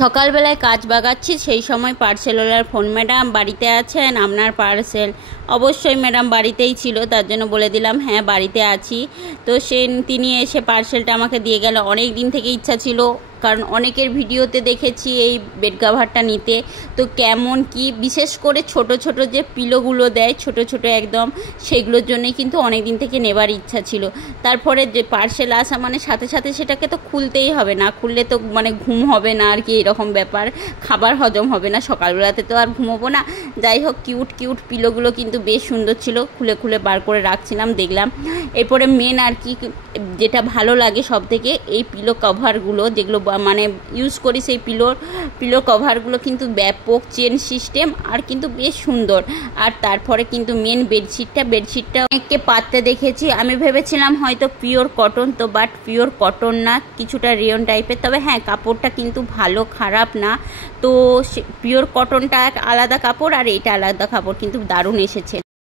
সকালবেলায় কাজ বাগাচ্ছি, সেই সময় পার্সেলওয়ালার ফোন। ম্যাডাম বাড়িতে আছেন? আপনার পার্সেল। অবশ্যই ম্যাডাম বাড়িতেই ছিল, তার জন্য বলে দিলাম হ্যাঁ বাড়িতে আছি। তো তিনি এসে পার্সেলটা আমাকে দিয়ে গেল। অনেক দিন থেকে ইচ্ছা ছিল, কারণ অনেকের ভিডিওতে দেখেছি এই বেড কাভারটা নিতে। তো কেমন কি, বিশেষ করে ছোট ছোট যে পিলোগুলো দেয় ছোট ছোট একদম, সেগুলোর জন্যই কিন্তু অনেক দিন থেকে নেবার ইচ্ছা ছিল। তারপরে যে পার্সেল আসা মানে সাথে সাথে সেটাকে তো খুলতেই হবে, না খুললে তো মানে ঘুম হবে না আর কি, এরকম ব্যাপার। খাবার হজম হবে না, সকালবেলাতে তো আর ঘুমোবো না। যাই হোক, কিউট কিউট পিলোগুলো কিন্তু বেশ সুন্দর ছিল, খুলে খুলে বার করে রাখছিলাম, দেখলাম। এরপরে মেন আর কি যেটা ভালো লাগে সব থেকে, এই পিলো কভারগুলো যেগুলো মানে ইউজ করি, সেই পিলো কভারগুলো কিন্তু ব্যাপক চেন সিস্টেম আর কিন্তু বেশ সুন্দর। আর তারপরে কিন্তু মেন বেডশিটটা অনেককে পাততে দেখেছি, আমি ভেবেছিলাম হয়তো পিওর কটন, তো বাট পিওর কটন না, কিছুটা রেয়ন টাইপের। তবে হ্যাঁ, কাপড়টা কিন্তু ভালো, খারাপ না। তো পিওর কটনটা এক আলাদা কাপড় আর এটা আলাদা কাপড়, কিন্তু দারুণ এসেছে।